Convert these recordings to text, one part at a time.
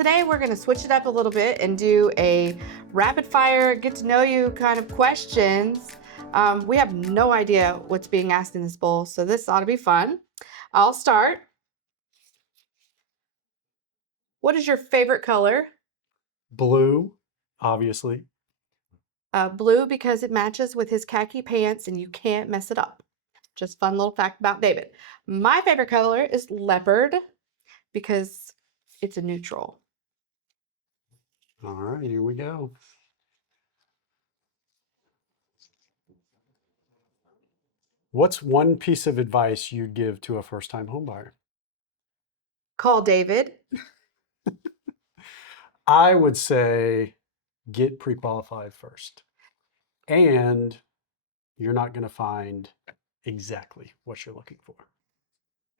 today we're going to switch it up a little bit and do a rapid fire, get to know you kind of questions. We have no idea what's being asked in this bowl, so this ought to be fun. I'll start. What is your favorite color? Blue, obviously. Blue because it matches with his khaki pants and you can't mess it up. Just fun little fact about David. My favorite color is leopard because it's a neutral. All right, here we go. What's one piece of advice you'd give to a first-time homebuyer? Call David. I would say get pre-qualified first. And you're not going to find exactly what you're looking for.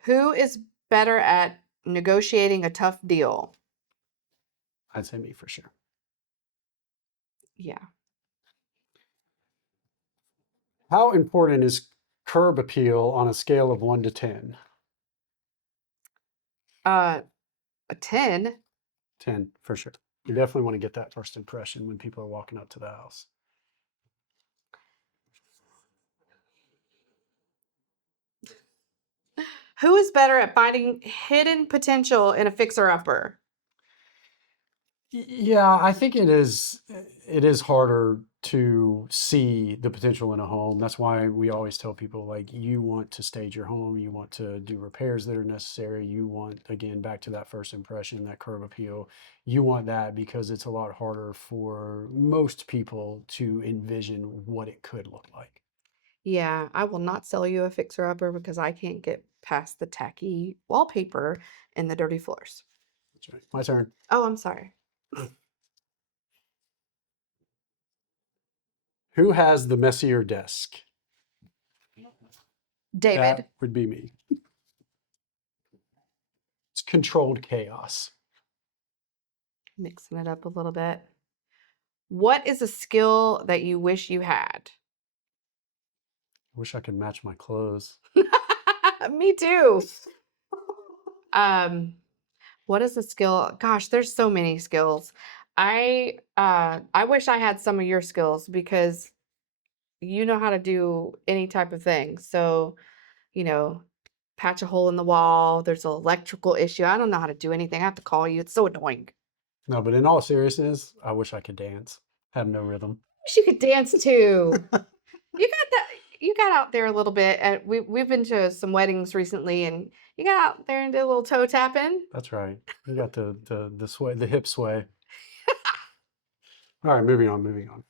Who is better at negotiating a tough deal? I'd say me for sure. Yeah. How important is curb appeal on a scale of 1 to 10? A 10. 10 for sure. You definitely want to get that first impression when people are walking up to the house. Who is better at finding hidden potential in a fixer-upper? Yeah, I think it is harder to see the potential in a home. That's why we always tell people, like, you want to stage your home, you want to do repairs that are necessary, you want, again, back to that first impression, that curb appeal. You want that because it's a lot harder for most people to envision what it could look like. Yeah, I will not sell you a fixer-upper because I can't get past the tacky wallpaper and the dirty floors. That's right. My turn. Oh, I'm sorry. Who has the messier desk? David. That would be me. It's controlled chaos. Mixing it up a little bit. What is a skill that you wish you had? I wish I could match my clothes. Me too. What is a skill? Gosh, there's so many skills. I wish I had some of your skills because you know how to do any type of thing. So, you know, patch a hole in the wall. There's an electrical issue. I don't know how to do anything. I have to call you. It's so annoying. No, but in all seriousness, I wish I could dance. Have no rhythm. Wish you could dance too. You got that. You got out there a little bit. And we've been to some weddings recently, and you got out there and did a little toe tapping. That's right. You got the sway, the hip sway. All right, moving on.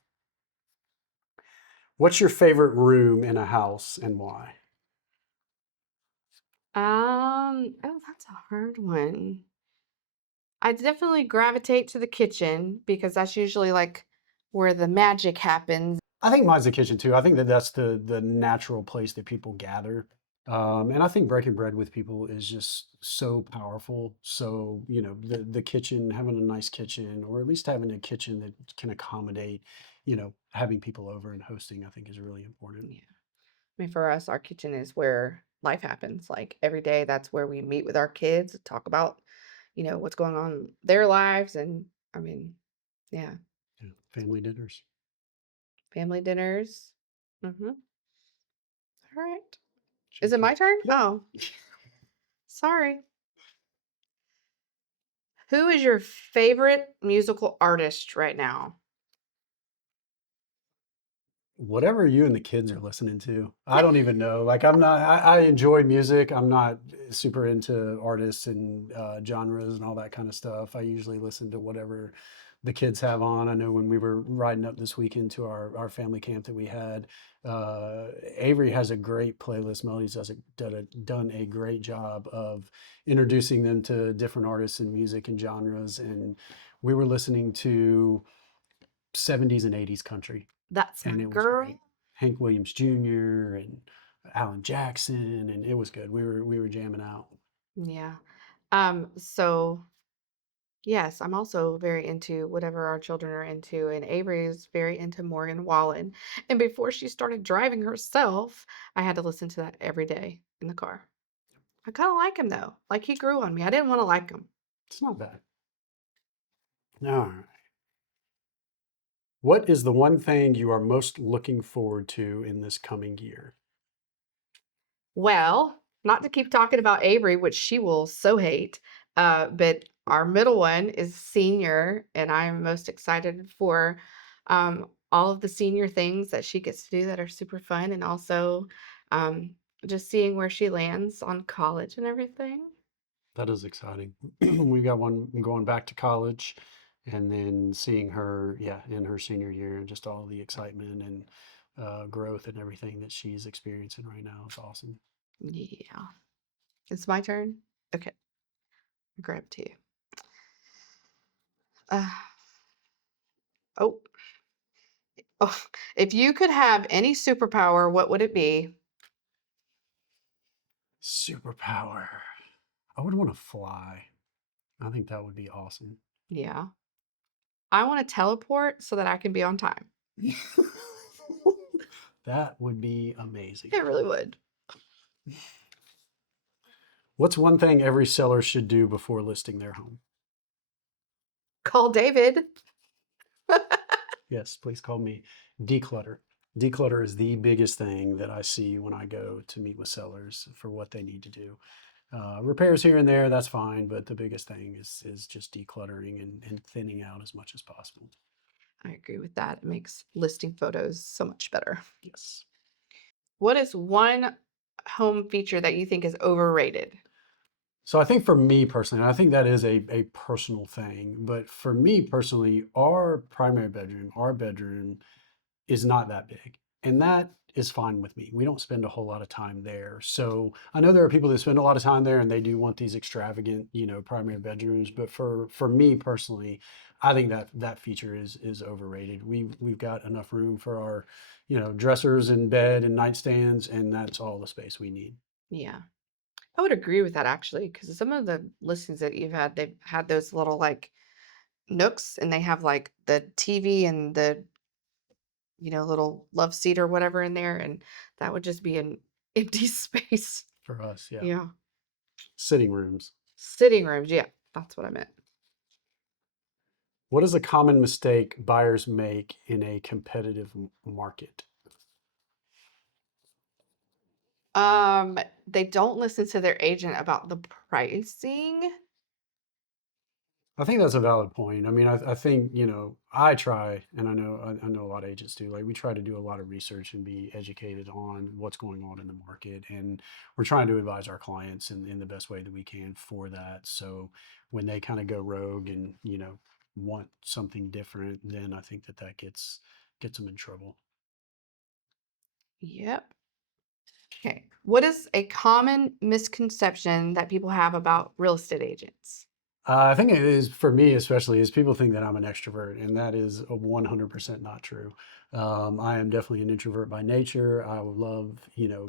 What's your favorite room in a house and why? Oh, that's a hard one. I definitely gravitate to the kitchen because that's usually like where the magic happens. I think mine's the kitchen too. I think that's the natural place that people gather. And I think breaking bread with people is just so powerful. So, the kitchen, having a nice kitchen, or at least having a kitchen that can accommodate, having people over and hosting, I think is really important. Yeah. I mean, for us, our kitchen is where life happens. Like every day, that's where we meet with our kids, talk about, what's going on in their lives. And I mean, yeah, Yeah. Family dinners. family dinners. Mm-hmm. All right. Is it my turn? Oh, sorry. Who is your favorite musical artist right now? Whatever you and the kids are listening to. I don't even know. Like, I enjoy music. I'm not super into artists and genres and all that kind of stuff. I usually listen to whatever the kids have on. I know when we were riding up this weekend to our family camp that we had, Avery has a great playlist. Melody's done a great job of introducing them to different artists and music and genres. And we were listening to 70s and 80s country. That's my And it was girl. great. Hank Williams Jr. and Alan Jackson, and it was good. We were jamming out. Yeah. So yes, I'm also very into whatever our children are into, and Avery is very into Morgan Wallen. And before she started driving herself, I had to listen to that every day in the car. I kind of like him though. Like he grew on me. I didn't want to like him. It's not bad. All right. What is the one thing you are most looking forward to in this coming year? Well, not to keep talking about Avery, which she will so hate, but our middle one is senior, and I'm most excited for all of the senior things that she gets to do that are super fun, and also um, just seeing where she lands on college and everything. That is exciting. We've got one going back to college and then seeing her, yeah, in her senior year and just all the excitement and growth and everything that she's experiencing right now. It's awesome. Yeah, it's my turn. Okay, grab to you. Uh, oh, oh, if you could have any superpower, what would it be? Superpower. I would want to fly. I think that would be awesome. Yeah, I want to teleport so that I can be on time. That would be amazing. It really would. What's one thing every seller should do before listing their home? Call David. Yes, please call me. Declutter. Declutter is the biggest thing that I see when I go to meet with sellers for what they need to do. Repairs here and there, that's fine, but the biggest thing is just decluttering and thinning out as much as possible. I agree with that. It makes listing photos so much better. Yes. What is one home feature that you think is overrated? So I think for me personally, and I think that is a personal thing, but for me personally, our primary bedroom, our bedroom is not that big. And that is fine with me. We don't spend a whole lot of time there. So I know there are people that spend a lot of time there and they do want these extravagant, primary bedrooms. But for me personally, I think that that feature is overrated. We've got enough room for our, dressers and bed and nightstands, and that's all the space we need. Yeah, I would agree with that actually, because some of the listings that you've had, they've had those little like nooks and they have like the TV and the, little love seat or whatever in there. And that would just be an empty space. For us, yeah. Yeah. Sitting rooms. Sitting rooms. Yeah, that's what I meant. What is a common mistake buyers make in a competitive market? They don't listen to their agent about the pricing. I think that's a valid point. I mean, I think, I try, and I know a lot of agents do, like we try to do a lot of research and be educated on what's going on in the market. And we're trying to advise our clients in the best way that we can for that. So when they kind of go rogue and, want something different, then I think that that gets them in trouble. Yep. Okay. What is a common misconception that people have about real estate agents? I think it is for me, especially, is people think that I'm an extrovert, and that is a 100% not true. I am definitely an introvert by nature. I love,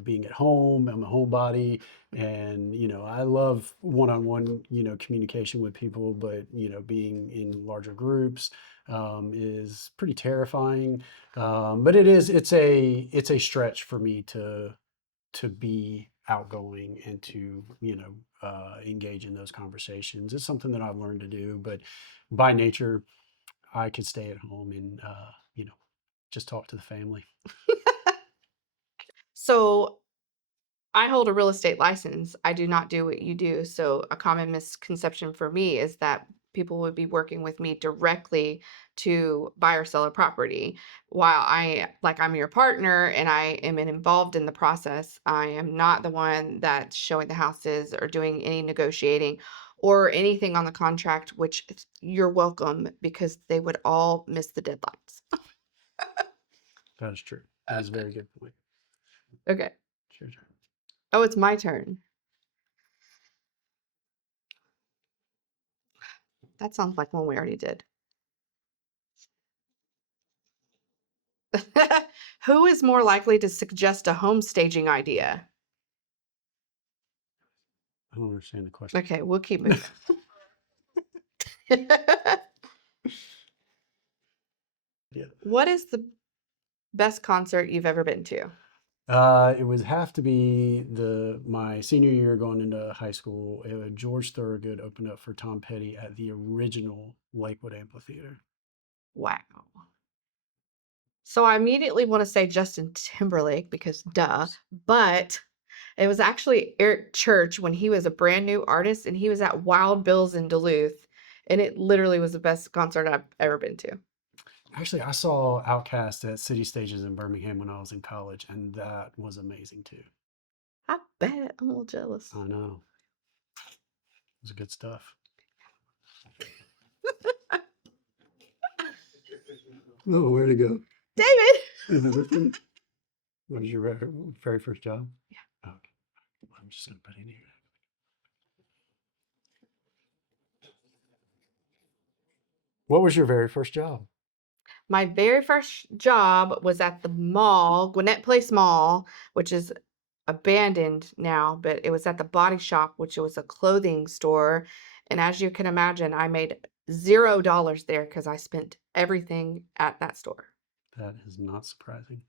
being at home. I'm a homebody, and I love one-on-one, communication with people. But being in larger groups is pretty terrifying. But it's a stretch for me to be outgoing and to engage in those conversations. It's something that I've learned to do, but by nature I could stay at home and just talk to the family. So I hold a real estate license. I do not do what you do. So a common misconception for me is that people would be working with me directly to buy or sell a property. While I'm your partner and I am involved in the process, I am not the one that's showing the houses or doing any negotiating or anything on the contract, which you're welcome because they would all miss the deadlines. That is true. That is a very good point. Okay. Sure, sure. Oh, it's my turn. That sounds like one we already did. Who is more likely to suggest a home staging idea? I don't understand the question. Okay, we'll keep moving. Yeah. What is the best concert you've ever been to? It would have to be my senior year going into high school. George Thorogood opened up for Tom Petty at the original Lakewood Amphitheater. Wow. So I immediately want to say Justin Timberlake because duh, but it was actually Eric Church when he was a brand new artist and he was at Wild Bill's in Duluth. And it literally was the best concert I've ever been to. Actually, I saw Outkast at City Stages in Birmingham when I was in college, and that was amazing too. I bet. I'm a little jealous. I know. It was good stuff. Oh, where'd it go? David! What was your very first job? Yeah. Okay. I'm just going to put it in here. What was your very first job? My very first job was at the mall, Gwinnett Place Mall, which is abandoned now, but it was at the Body Shop, which was a clothing store. And as you can imagine, I made $0 there because I spent everything at that store. That is not surprising.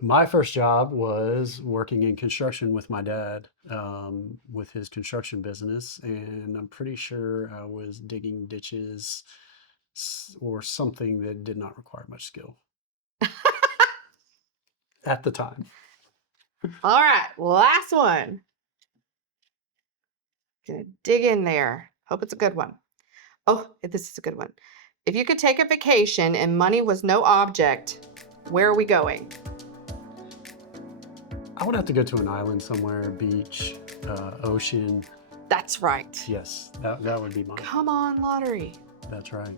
My first job was working in construction with my dad, with his construction business, and I'm pretty sure I was digging ditches or something that did not require much skill at the time. All right, last one. Gonna dig in there. Hope it's a good one. Oh, this is a good one. If you could take a vacation and money was no object, where are we going? I would have to go to an island somewhere, beach, ocean. That's right. Yes, that would be mine. Come on, lottery. That's right.